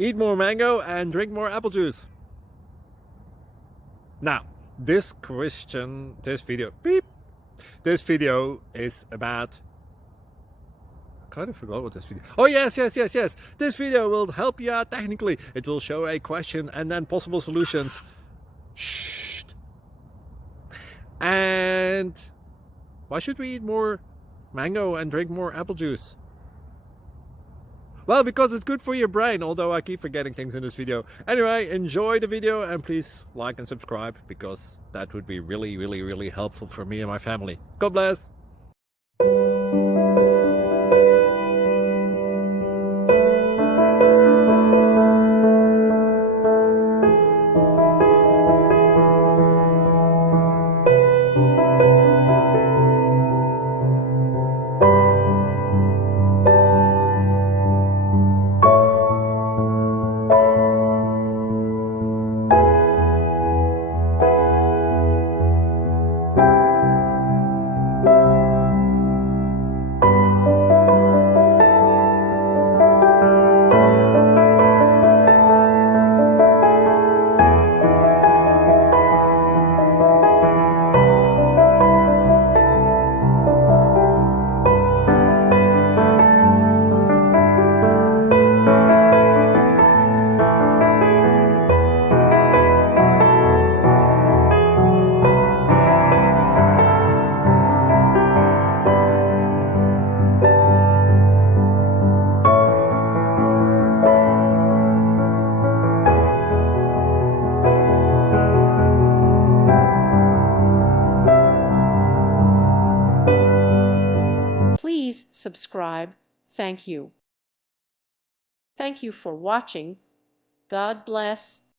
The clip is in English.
eat more mango and drink more apple juice. Now, this video is about, I kind of forgot what this video. Oh, yes. This video will help you out technically. It will show a question and then possible solutions. Shh. And why should we eat more mango and drink more apple juice? Well, because it's good for your brain, although I keep forgetting things in this video. Anyway, enjoy the video and please like and subscribe, because that would be really helpful for me and my family. God bless. Please subscribe. Thank you. Thank you for watching. God bless.